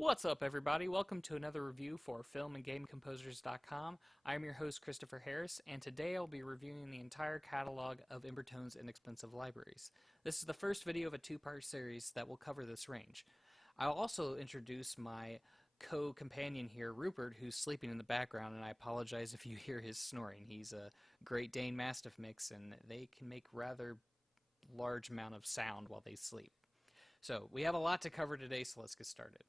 What's up, everybody? Welcome to another review for filmandgamecomposers.com. I'm your host, Christopher Harris, and today I'll be reviewing the entire catalog of Embertone's inexpensive libraries. This is the first video of a two-part series that will cover this range. I'll also introduce my co-companion here, Rupert, who's sleeping in the background, and I apologize if you hear his snoring. He's a Great Dane Mastiff mix, and they can make rather large amount of sound while they sleep. So, we have a lot to cover today, so let's get started.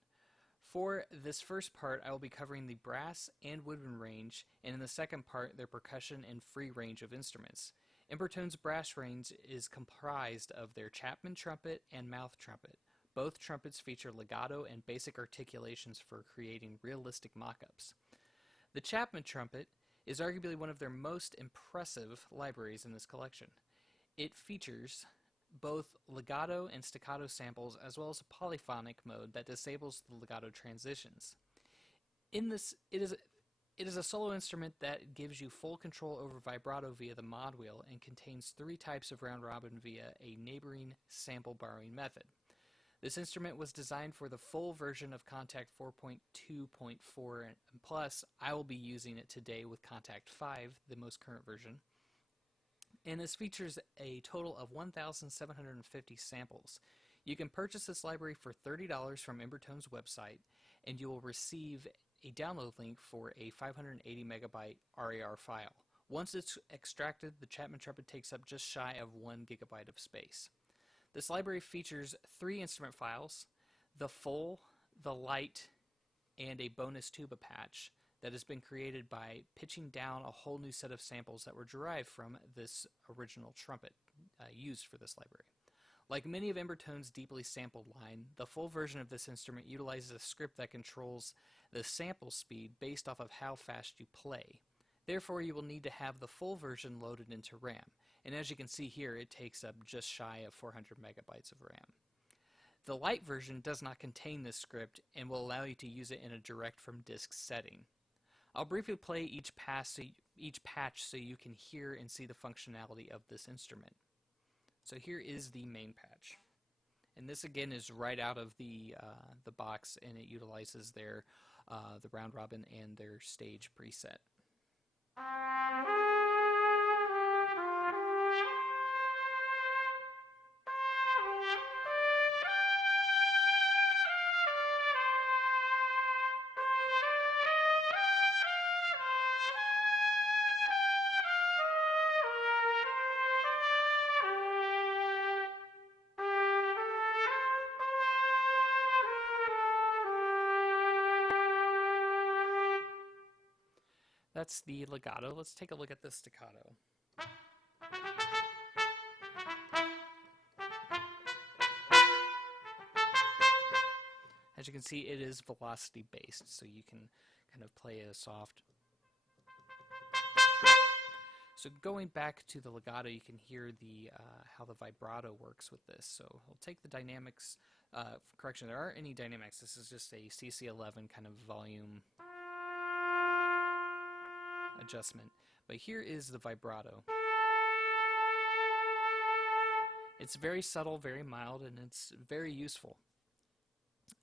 For this first part, I will be covering the brass and woodwind range, and in the second part, their percussion and free range of instruments. Embertone's brass range is comprised of their Chapman Trumpet and mouth trumpet. Both trumpets feature legato and basic articulations for creating realistic mock-ups. The Chapman Trumpet is arguably one of their most impressive libraries in this collection. It features both legato and staccato samples, as well as a polyphonic mode that disables the legato transitions. In this, it is a solo instrument that gives you full control over vibrato via the mod wheel and contains 3 types of round robin via a neighboring sample borrowing method. This instrument was designed for the full version of Kontakt 4.2.4, and plus I will be using it today with Kontakt 5, the most current version. And this features a total of 1,750 samples. You can purchase this library for $30 from Embertone's website, and you will receive a download link for a 580 megabyte RAR file. Once it's extracted, the Chapman Trumpet takes up just shy of 1 gigabyte of space. This library features 3 instrument files, the full, the light, and a bonus tuba patch that has been created by pitching down a whole new set of samples that were derived from this original trumpet used for this library. Like many of Embertone's deeply sampled line, the full version of this instrument utilizes a script that controls the sample speed based off of how fast you play. Therefore, you will need to have the full version loaded into RAM, and as you can see here, it takes up just shy of 400 megabytes of RAM. The light version does not contain this script and will allow you to use it in a direct from disk setting. I'll briefly play each patch so you can hear and see the functionality of this instrument. So here is the main patch. And this again is right out of the box, and it utilizes their the round robin and their stage preset. That's the legato. Let's take a look at the staccato. As you can see, it is velocity based, so you can kind of play a soft. So going back to the legato, you can hear the how the vibrato works with this. So we'll take the dynamics. Correction, there aren't any dynamics. This is just a CC11 kind of volume adjustment. But here is the vibrato. It's very subtle, very mild, and it's very useful.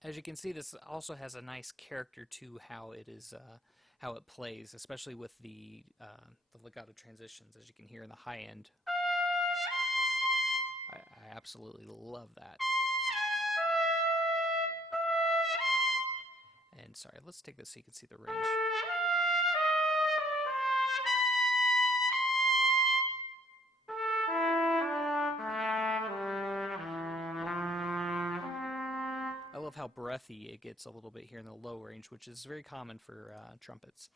As you can see, this also has a nice character to how it is, how it plays, especially with the legato transitions, as you can hear in the high end. I absolutely love that. And sorry, let's take this so you can see the range. I love how breathy it gets a little bit here in the low range, which is very common for trumpets.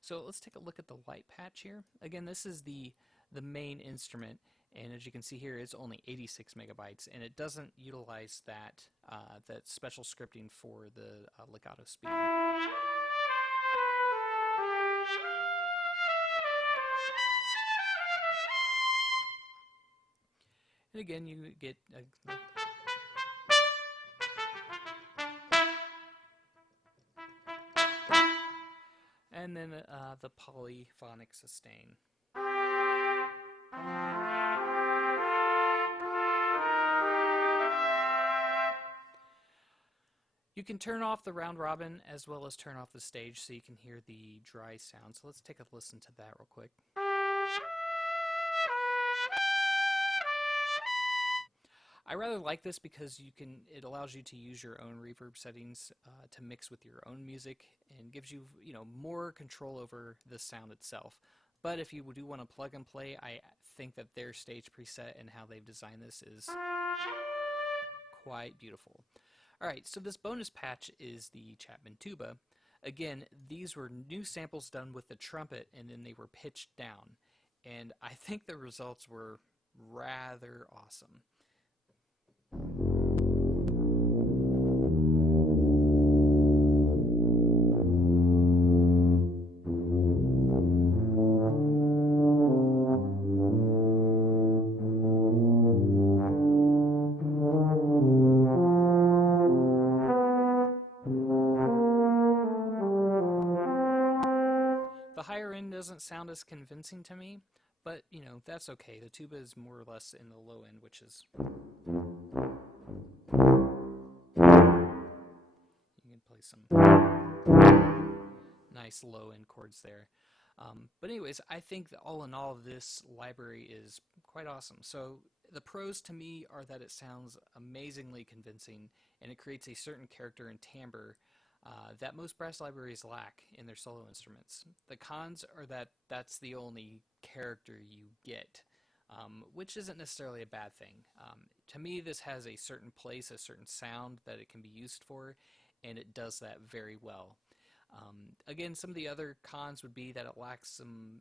So let's take a look at the light patch here. Again, this is the main instrument, and as you can see here, it's only 86 megabytes, and it doesn't utilize that that special scripting for the legato speed. And again, you get and then the polyphonic sustain. You can turn off the round robin as well as turn off the stage so you can hear the dry sound. So let's take a listen to that real quick. I rather like this because it allows you to use your own reverb settings to mix with your own music and gives you, more control over the sound itself. But if you do want to plug and play, I think that their stage preset and how they've designed this is quite beautiful. Alright, so this bonus patch is the Chapman tuba. Again, these were new samples done with the trumpet and then they were pitched down. And I think the results were rather awesome. The higher end doesn't sound as convincing to me, but, that's okay. The tuba is more or less in the low end, which is... You can play some nice low end chords there. But anyways, I think that all in all, this library is quite awesome. So the pros to me are that it sounds amazingly convincing, and it creates a certain character and timbre that most brass libraries lack in their solo instruments. The cons are that that's the only character you get, which isn't necessarily a bad thing. To me, this has a certain place, a certain sound that it can be used for, and it does that very well. Again, some of the other cons would be that it lacks some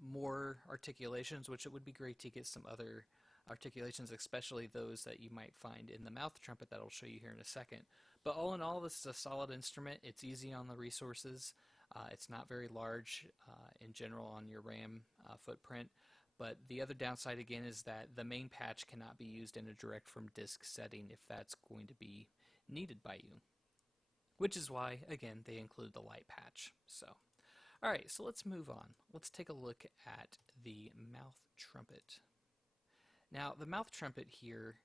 more articulations, which it would be great to get some other articulations, especially those that you might find in the mouth trumpet that I'll show you here in a second. But all in all, this is a solid instrument. It's easy on the resources. It's not very large in general on your RAM footprint. But the other downside, again, is that the main patch cannot be used in a direct from disk setting if that's going to be needed by you. Which is why, again, they include the light patch. So, alright, so let's move on. Let's take a look at the mouth trumpet. Now, the mouth trumpet here,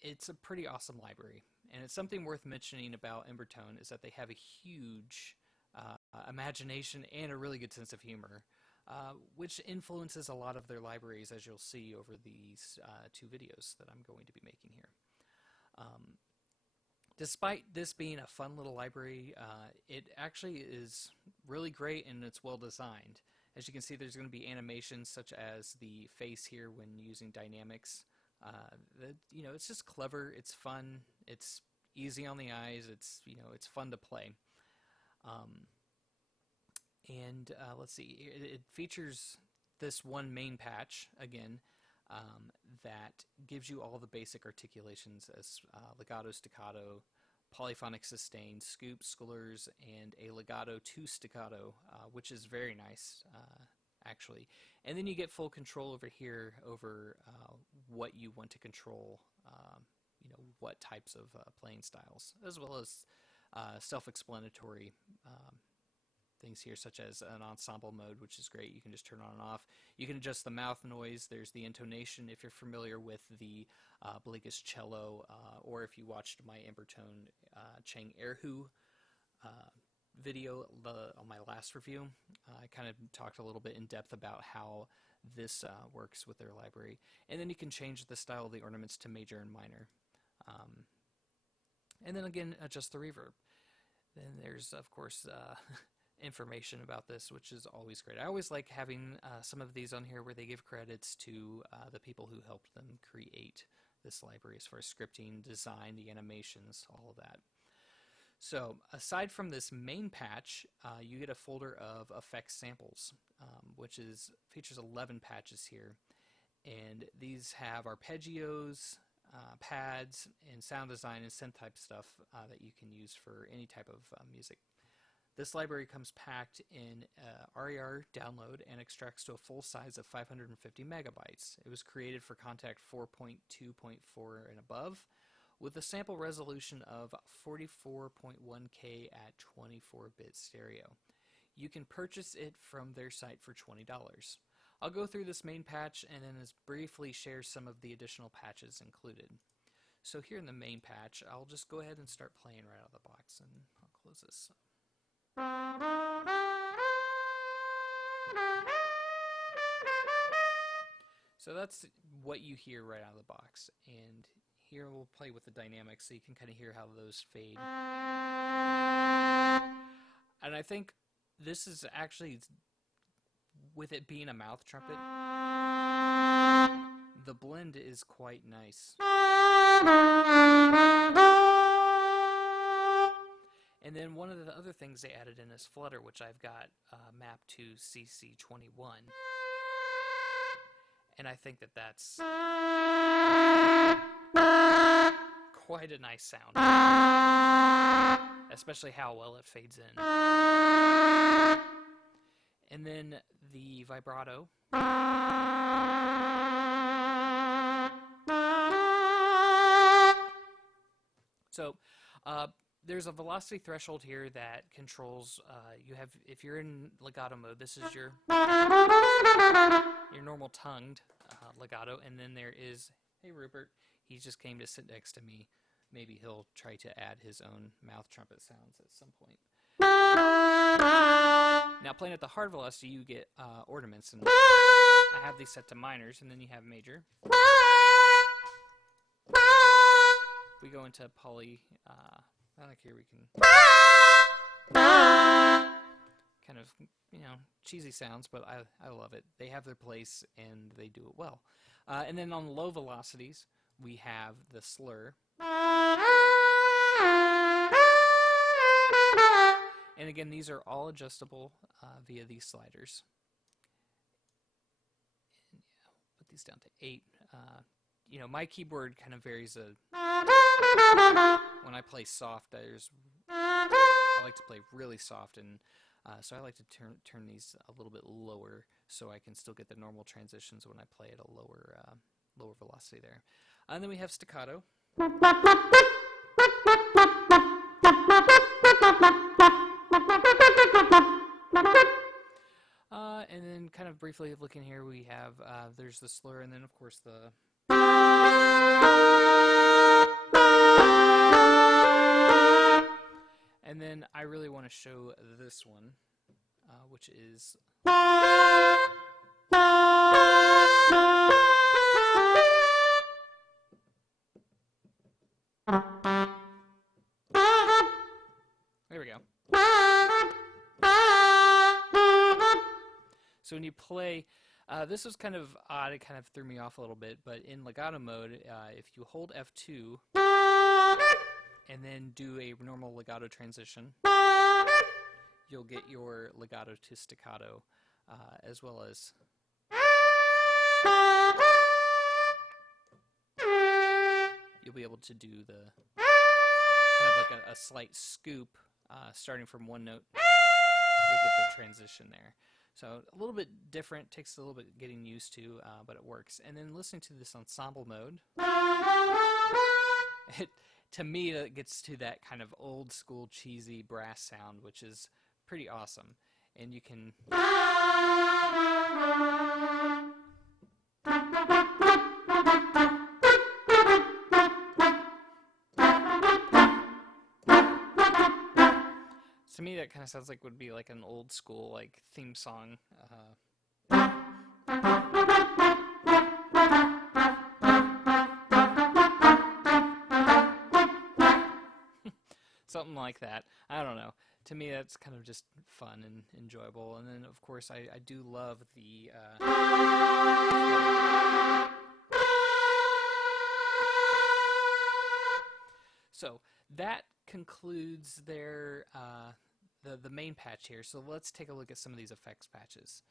it's a pretty awesome library. And it's something worth mentioning about Embertone is that they have a huge imagination and a really good sense of humor, which influences a lot of their libraries, as you'll see over these two videos that I'm going to be making here. Despite this being a fun little library, it actually is really great and it's well designed. As you can see, there's going to be animations such as the face here when using dynamics. It's just clever, it's fun, it's easy on the eyes, it's fun to play. Let's see, it features this one main patch, again, that gives you all the basic articulations as legato, staccato, polyphonic sustain, scoops, slurs, and a legato to staccato, which is very nice, actually. And then you get full control over here over what you want to control, what types of playing styles, as well as self-explanatory things here, such as an ensemble mode, which is great. You can just turn on and off. You can adjust the mouth noise. There's the intonation if you're familiar with the Bligus cello, or if you watched my Embertone Chang Erhu video on my last review. I kind of talked a little bit in depth about how this works with their library. And then you can change the style of the ornaments to major and minor. And then again, adjust the reverb. Then there's, of course, information about this, which is always great. I always like having some of these on here where they give credits to the people who helped them create this library as far as scripting, design, the animations, all of that. So aside from this main patch, you get a folder of effects samples, which features 11 patches here. And these have arpeggios, pads, and sound design and synth type stuff that you can use for any type of music. This library comes packed in RER download and extracts to a full size of 550 megabytes. It was created for Kontakt 4.2.4 and above, with a sample resolution of 44.1K at 24-bit stereo. You can purchase it from their site for $20. I'll go through this main patch and then briefly share some of the additional patches included. So here in the main patch, I'll just go ahead and start playing right out of the box, and I'll close this. So that's what you hear right out of the box, and here we'll play with the dynamics so you can kind of hear how those fade. And I think this is actually, with it being a mouth trumpet, the blend is quite nice. And then one of the other things they added in is Flutter, which I've got mapped to CC21. And I think that that's quite a nice sound, especially how well it fades in. And then the vibrato. So there's a velocity threshold here that controls, if you're in legato mode, this is your normal tongued legato, and then there is, hey Rupert, he just came to sit next to me. Maybe he'll try to add his own mouth trumpet sounds at some point. Now playing at the hard velocity, you get ornaments, and I have these set to minors, and then you have major. We go into poly, I like here we can kind of, cheesy sounds, but I love it. They have their place and they do it well. And then on low velocities, we have the slur. And again, these are all adjustable via these sliders. And put these down to 8. My keyboard kind of varies. When I play soft, I like to play really soft, and so I like to turn these a little bit lower so I can still get the normal transitions when I play at a lower velocity there. And then we have staccato. And then kind of briefly looking here, we have, there's the slur, and then of course the... And then I really want to show this one, which is... There we go. So when you play, this was kind of odd, it kind of threw me off a little bit, but in legato mode, if you hold F2 and then do a normal legato transition, you'll get your legato to staccato, as well as you'll be able to do the kind of like a slight scoop, starting from one note. You'll get the transition there. So a little bit different, takes a little bit getting used to, but it works. And then listening to this ensemble mode, to me it gets to that kind of old school cheesy brass sound, which is pretty awesome. And you can... To me, that kind of sounds like would be like an old school like theme song. Something like that. I don't know. To me, that's kind of just fun and enjoyable. And then, of course, I do love the... So that concludes their the main patch here. So let's take a look at some of these effects patches.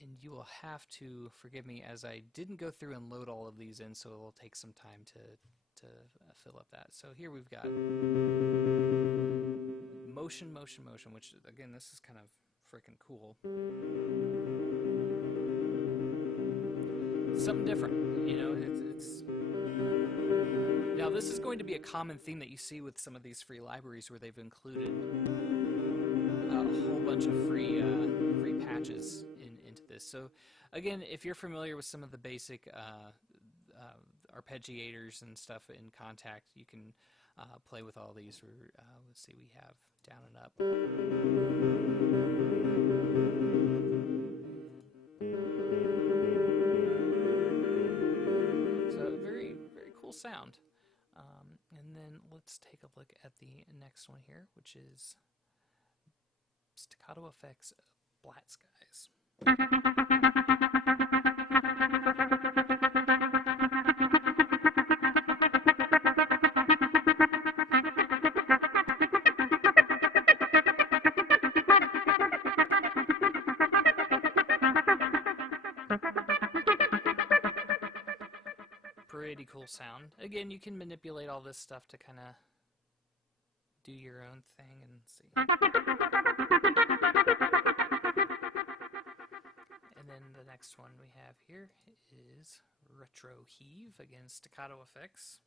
And you will have to forgive me as I didn't go through and load all of these in, so it'll take some time to fill up that. So here we've got motion, which again, this is kind of freaking cool. Something different, it's now this is going to be a common theme that you see with some of these free libraries where they've included a whole bunch of free patches into this. So again, if you're familiar with some of the basic arpeggiators and stuff in Kontakt, you can play with all these. Let's see, we have down and up. So very, very cool sound. And then let's take a look at the next one here, which is Staccato Effects Black Skies. Pretty cool sound. Again, you can manipulate all this stuff to kind of do your own thing and see. And then the next one we have here is Retro Heave, again staccato effects.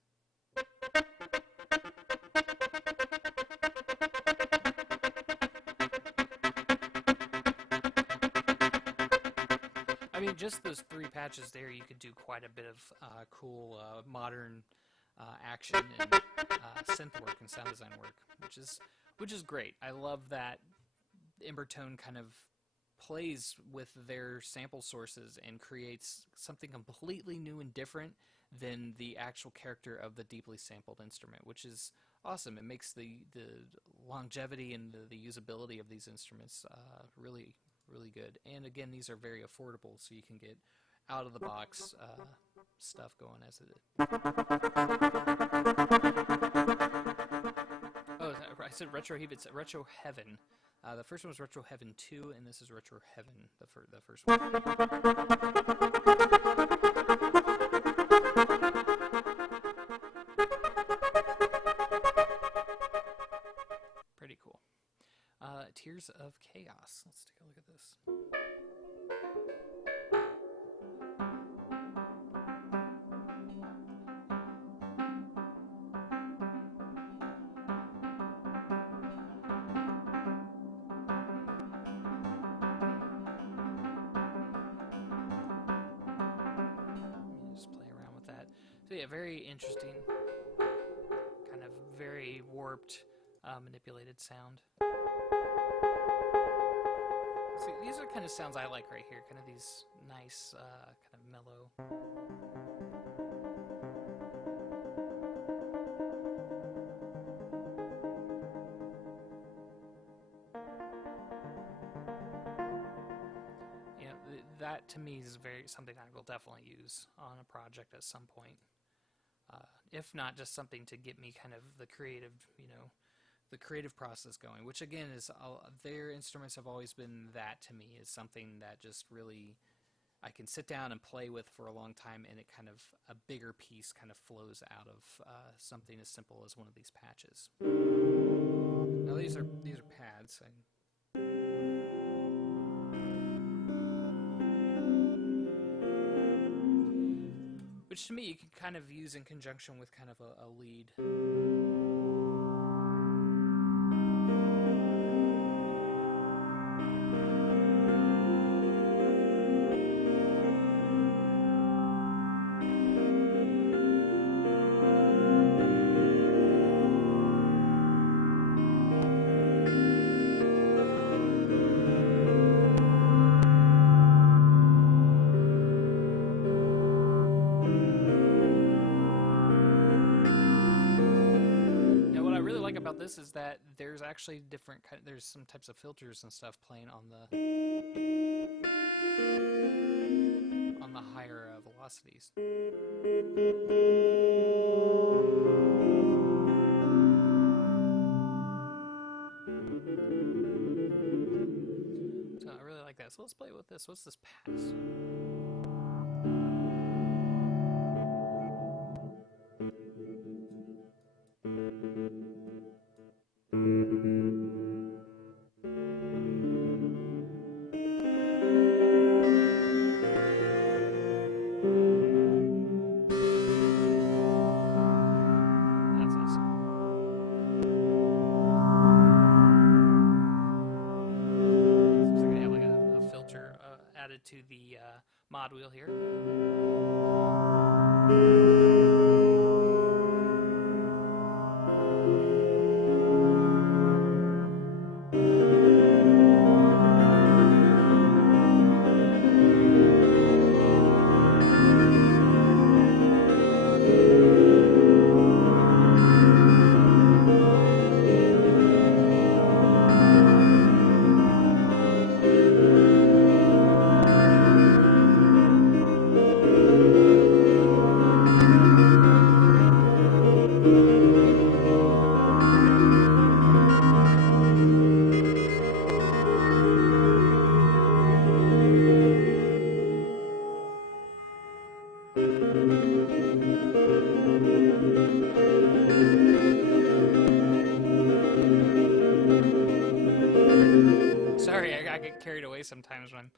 I mean, just those 3 patches there, you could do quite a bit of cool modern action and synth work and sound design work, which is great. I love that Embertone kind of plays with their sample sources and creates something completely new and different than the actual character of the deeply sampled instrument, which is awesome. It makes the longevity and the usability of these instruments really, really good. And again, these are very affordable, so you can get out of the box stuff going as it is. Oh, I said Retro Heave. It's Retro Heaven. The first one was Retro Heaven 2, and this is Retro Heaven, the first one. Pretty cool. Tears of Chaos. Let's take a look at this. Just play around with that. So yeah, very interesting, kind of very warped, manipulated sound. See, these are kind of sounds I like right here, kind of these nice, kind of mellow. You know, that to me is something I will definitely use on a project at some point. If not just something to get me kind of the creative, the creative process going, which again is their instruments have always been that to me, is something that just really I can sit down and play with for a long time, and it kind of a bigger piece kind of flows out of something as simple as one of these patches. Now these are pads. Which to me you can kind of use in conjunction with kind of a lead. About this is that there's actually there's some types of filters and stuff playing on the higher velocities. So I really like that. So let's play with this. What's this pass? To the mod wheel here. carried away sometimes when I'm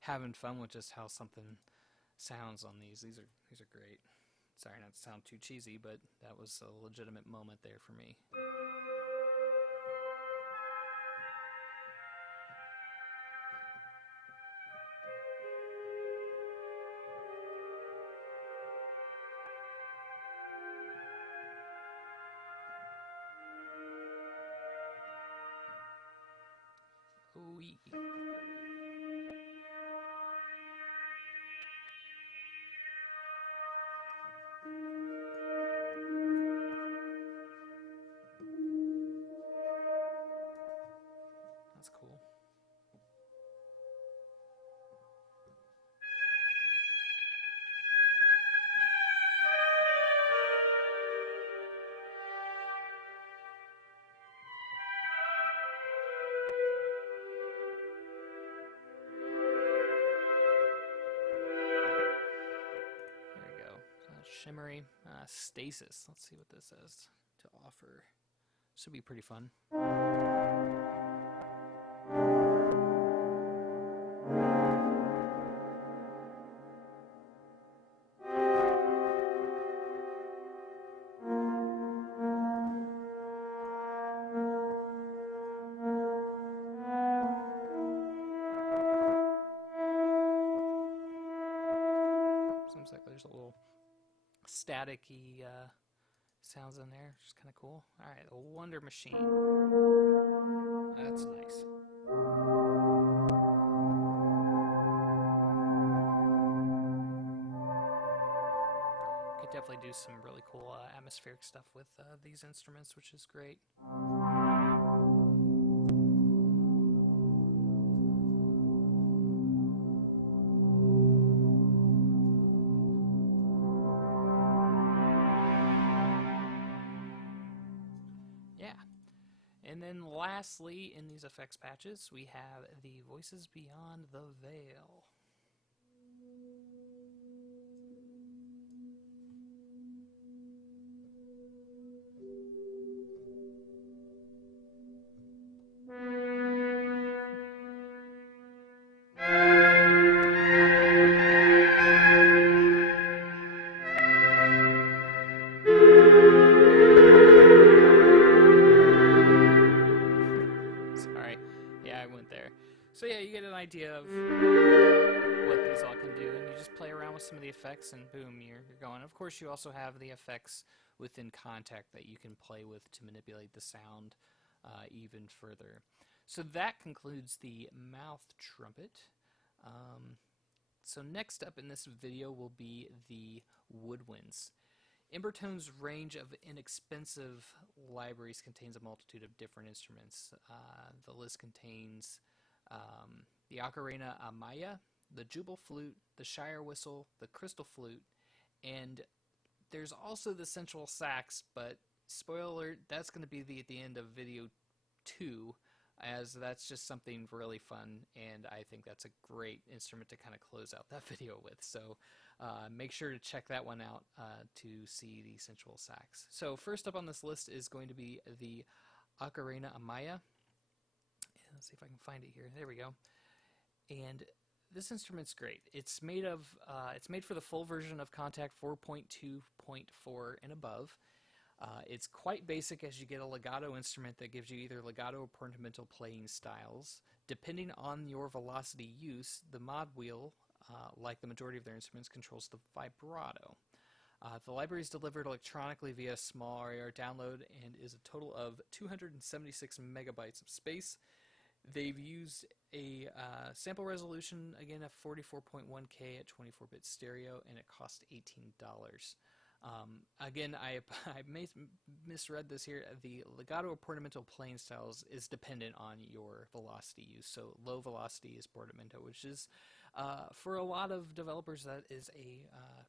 having fun with just how something sounds on these. These are great. Sorry not to sound too cheesy, but that was a legitimate moment there for me. Ooh-wee. That's cool. There we go. So that's shimmery. Stasis. Let's see what this has to offer. Should be pretty fun. Seems like there's a little static-y sounds in there, which is kind of cool. Alright, the Wonder Machine. That's nice. Could definitely do some really cool atmospheric stuff with these instruments, which is great. And then lastly, in these effects patches, we have the Voices Beyond the Veil. So yeah, you get an idea of what these all can do, and you just play around with some of the effects, and boom, you're going. Of course, you also have the effects within Kontakt that you can play with to manipulate the sound even further. So that concludes the mouth trumpet. So next up in this video will be the Woodwinds. Embertone's range of inexpensive libraries contains a multitude of different instruments. The list contains the Ocarina Amaya, the Jubal Flute, the Shire Whistle, the Crystal Flute, and there's also the Central Sax, but spoiler alert, that's going to be at the end of video 2, as that's just something really fun, and I think that's a great instrument to kind of close out that video with. So make sure to check that one out to see the Central Sax. So first up on this list is going to be the Ocarina Amaya. Let's see if I can find it here. There we go. And this instrument's great. It's made for the full version of Kontakt 4.2.4 and above. It's quite basic, as you get a legato instrument that gives you either legato or portamento playing styles. Depending on your velocity use, the mod wheel, like the majority of their instruments, controls the vibrato. The library is delivered electronically via small RAR download and is a total of 276 megabytes of space. They've used a sample resolution, again, of 44.1K at 24-bit stereo, and it cost $18. Again, I misread this here. The legato or portamento playing styles is dependent on your velocity use. So low velocity is portamento, which is, for a lot of developers, that is a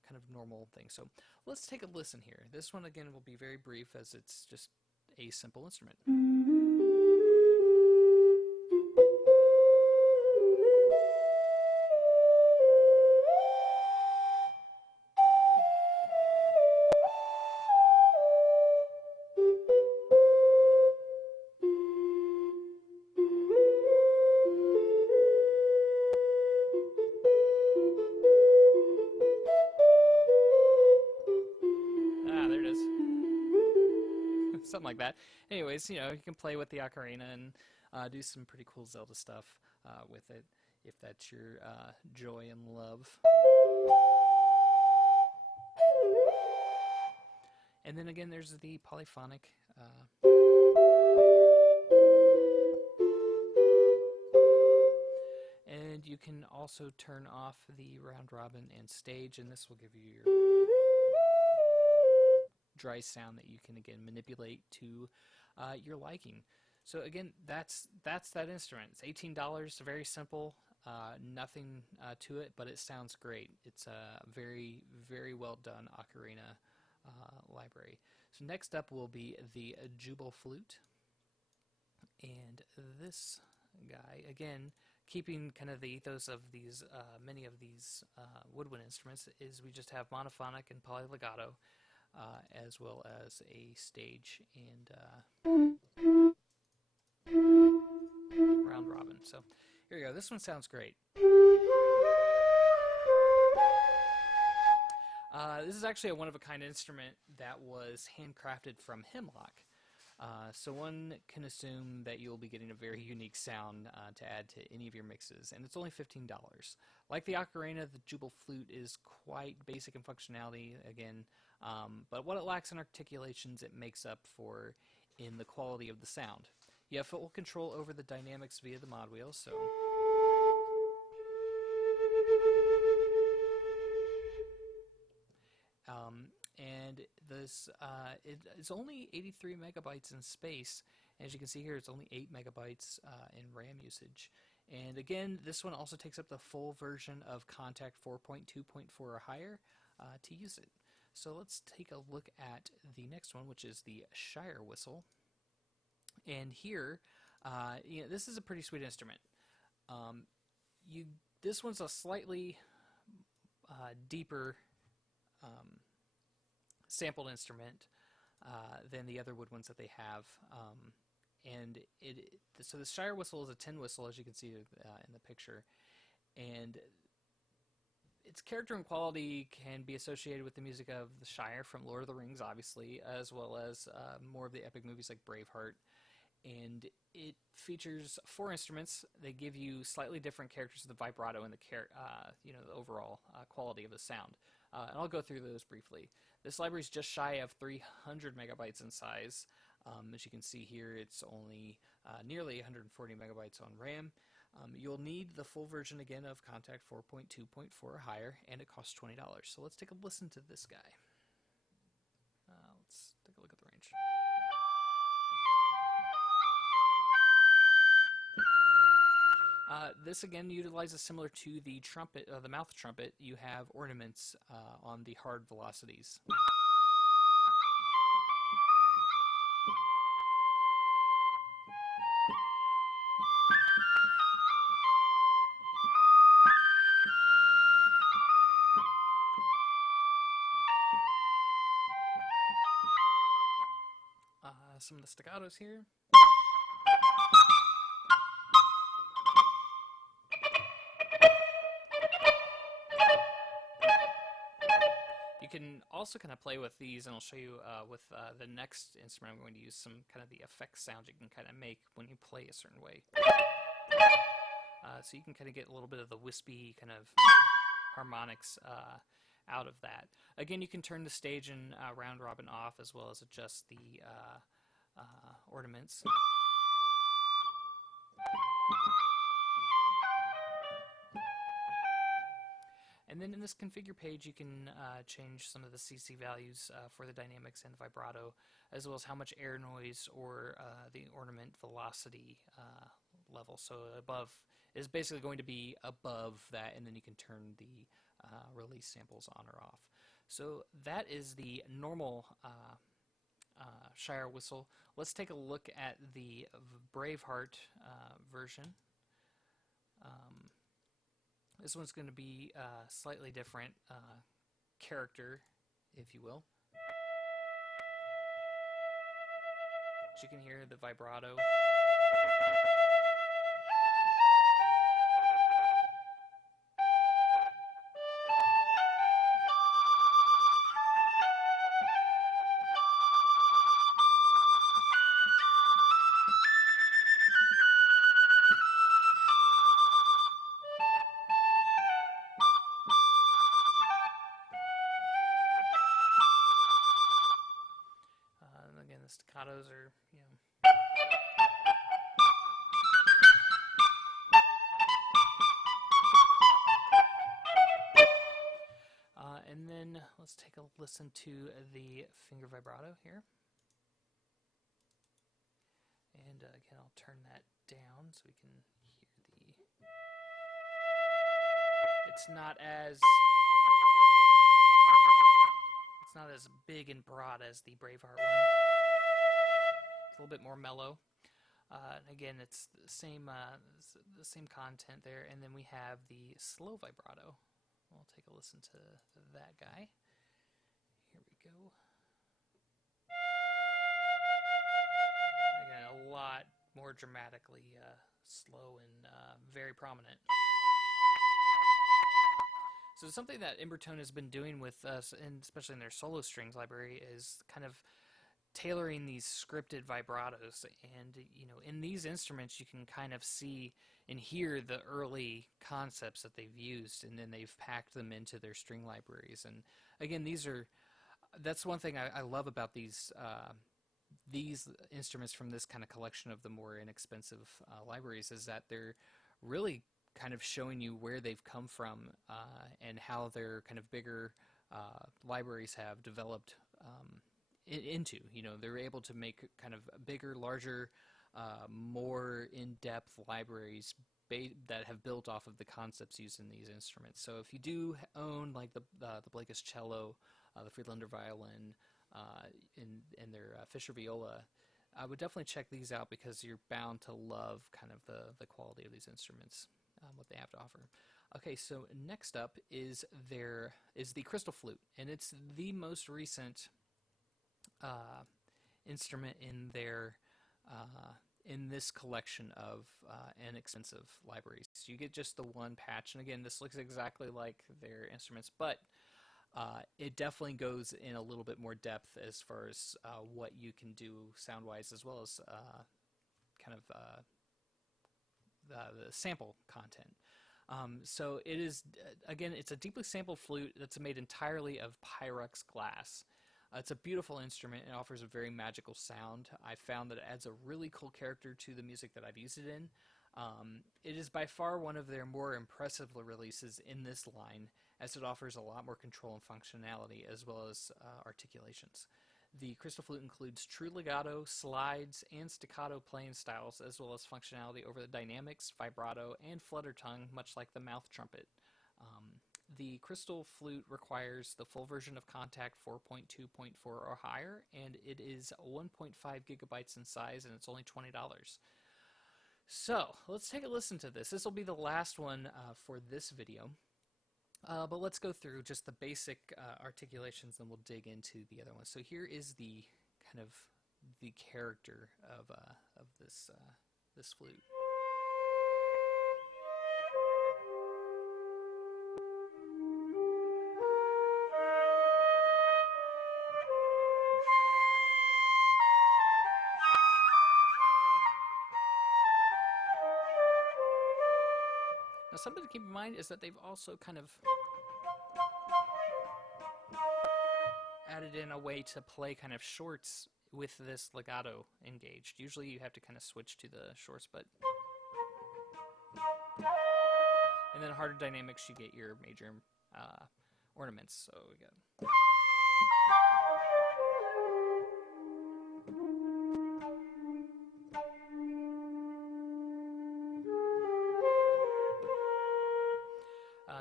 kind of normal thing. So let's take a listen here. This one, again, will be very brief, as it's just a simple instrument. something like that. Anyways, you can play with the ocarina and do some pretty cool Zelda stuff with it, if that's your joy and love. And then again, there's the polyphonic. And you can also turn off the round robin and stage, and this will give you your dry sound that you can again manipulate to your liking. So again, that's that instrument. It's $18. Very simple. Nothing to it, but it sounds great. It's a very, very well done ocarina library. So next up will be the Jubal Flute, and this guy, again, keeping kind of the ethos of these many of these woodwind instruments, is we just have monophonic and polylegato, as well as a stage and round robin. So here we go. This one sounds great. This is actually a one-of-a-kind instrument that was handcrafted from hemlock. So one can assume that you'll be getting a very unique sound to add to any of your mixes, and it's only $15. Like the ocarina, the Jubal Flute is quite basic in functionality, again, but what it lacks in articulations, it makes up for in the quality of the sound. You have full control over the dynamics via the mod wheel, so... and this it's only 83 megabytes in space. As you can see here, it's only 8 megabytes in RAM usage. And again, this one also takes up the full version of Kontakt 4.2.4 or higher to use it. So let's take a look at the next one, which is the Shire Whistle. And here, this is a pretty sweet instrument. This one's a slightly deeper sampled instrument than the other woodwinds that they have, and so the Shire Whistle is a tin whistle, as you can see in the picture, and its character and quality can be associated with the music of the Shire from Lord of the Rings, obviously, as well as more of the epic movies like Braveheart. And it features 4 instruments. They give you slightly different characters of the vibrato and the overall quality of the sound. And I'll go through those briefly. This library is just shy of 300 megabytes in size. As you can see here, it's only nearly 140 megabytes on RAM. You'll need the full version again of Kontakt 4.2.4 or higher, and it costs $20. So let's take a listen to this guy. Let's take a look at the range. This again utilizes, similar to the trumpet, the mouth trumpet, you have ornaments on the hard velocities. Some of the staccatos here. You can also kind of play with these, and I'll show you with the next instrument I'm going to use some kind of the effect sound you can kind of make when you play a certain way. So you can kind of get a little bit of the wispy kind of harmonics out of that. Again, you can turn the stage and round robin off, as well as adjust the ornaments. And then in this configure page, you can change some of the CC values for the dynamics and vibrato, as well as how much air noise or the ornament velocity level. So above is basically going to be above that, and then you can turn the release samples on or off. So that is the normal Shire Whistle. Let's take a look at the Braveheart version. This one's going to be a slightly different character, if you will. As you can hear, the vibrato. Again, the staccatos are, you know. And then let's take a listen to the finger vibrato here. And again, I'll turn that down so we can hear the... It's not as big and broad as the Braveheart one. It's a little bit more mellow. Again, it's the same content there. And then we have the slow vibrato. We'll take a listen to that guy. Here we go. Again, a lot more dramatically slow and very prominent. So something that Embertone has been doing with us, and especially in their solo strings library, is kind of tailoring these scripted vibratos. And in these instruments, you can kind of see and hear the early concepts that they've used, and then they've packed them into their string libraries. And again, that's one thing I love about these instruments from this kind of collection of the more inexpensive libraries, is that they're really kind of showing you where they've come from and how their kind of bigger libraries have developed into. They're able to make kind of bigger, larger, more in-depth libraries that have built off of the concepts used in these instruments. So if you do own like the Blakes cello, the Friedlander violin, and their Fischer viola, I would definitely check these out, because you're bound to love kind of the quality of these instruments, what they have to offer. Okay, so next up is the Crystal Flute, and it's the most recent instrument in their in this collection of inexpensive libraries. So you get just the one patch, and again, this looks exactly like their instruments, but it definitely goes in a little bit more depth as far as what you can do sound-wise, as well as kind of the sample content. So it is, again, it's a deeply sampled flute that's made entirely of Pyrex glass. It's a beautiful instrument. It offers a very magical sound. I found that it adds a really cool character to the music that I've used it in. It is by far one of their more impressive releases in this line, as it offers a lot more control and functionality, as well as articulations. The Crystal Flute includes true legato, slides, and staccato playing styles, as well as functionality over the dynamics, vibrato, and flutter tongue, much like the mouth trumpet. The Crystal Flute requires the full version of Kontakt 4.2.4 or higher, and it is 1.5 gigabytes in size, and it's only $20. So, let's take a listen to this. This will be the last one for this video. But let's go through just the basic articulations, and we'll dig into the other ones. So here is the kind of the character of this flute. Now, something to keep in mind is that they've also kind of added in a way to play kind of shorts with this legato engaged. Usually you have to kind of switch to the shorts, but... And then harder dynamics, you get your major ornaments. So we got...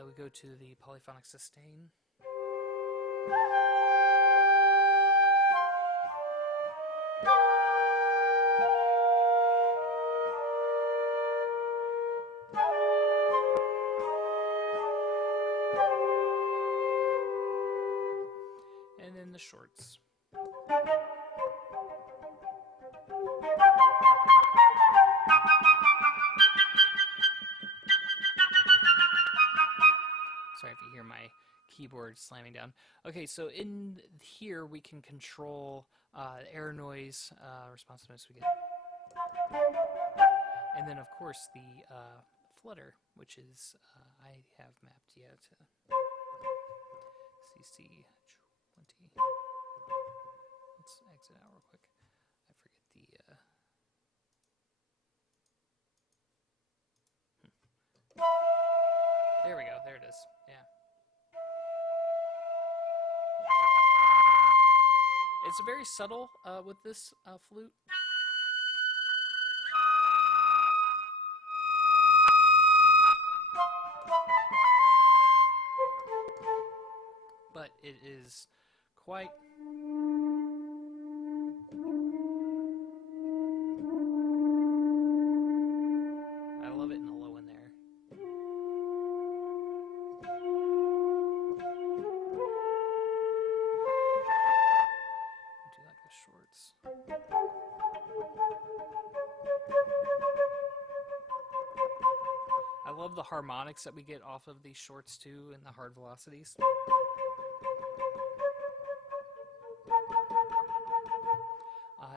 we go to the polyphonic sustain. And then the shorts. Sorry if you hear my keyboard slamming down. Okay, so in here we can control air noise, responsiveness we get. And then of course the flutter, which is, I have mapped to CC 20. Let's exit out real quick. It's very subtle with this flute. But it is quite... I love it in the low end there. Do like the shorts. I love the harmonics that we get off of these shorts too, and the hard velocities.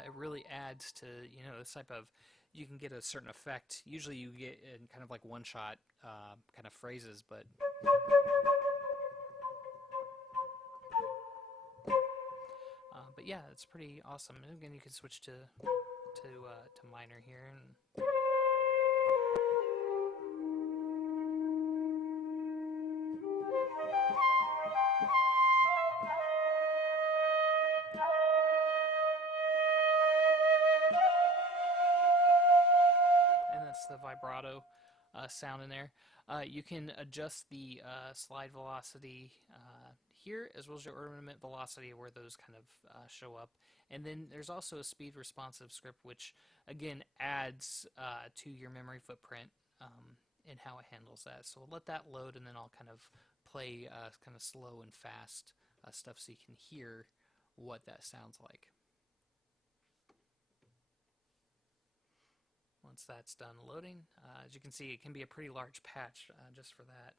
It really adds to, you know, this type of, you can get a certain effect. Usually you get in kind of like one-shot kind of phrases, but yeah, it's pretty awesome. And again, you can switch to minor here. And that's the vibrato sound in there. You can adjust the slide velocity here, as well as your ornament velocity, where those kind of show up. And then there's also a speed responsive script, which again adds to your memory footprint in how it handles that. So we'll let that load, and then I'll kind of play kind of slow and fast stuff so you can hear what that sounds like. Once that's done loading, as you can see, it can be a pretty large patch just for that.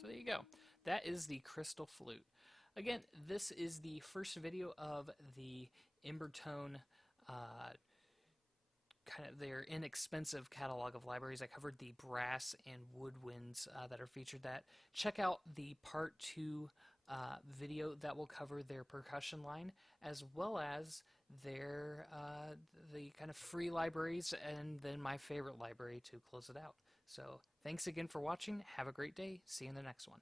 So there you go. That is the Crystal Flute. Again, this is the first video of the Embertone kind of their inexpensive catalog of libraries. I covered the brass and woodwinds that are featured. That check out the part 2 video that will cover their percussion line, as well as their the kind of free libraries, and then my favorite library to close it out. So thanks again for watching. Have a great day. See you in the next one.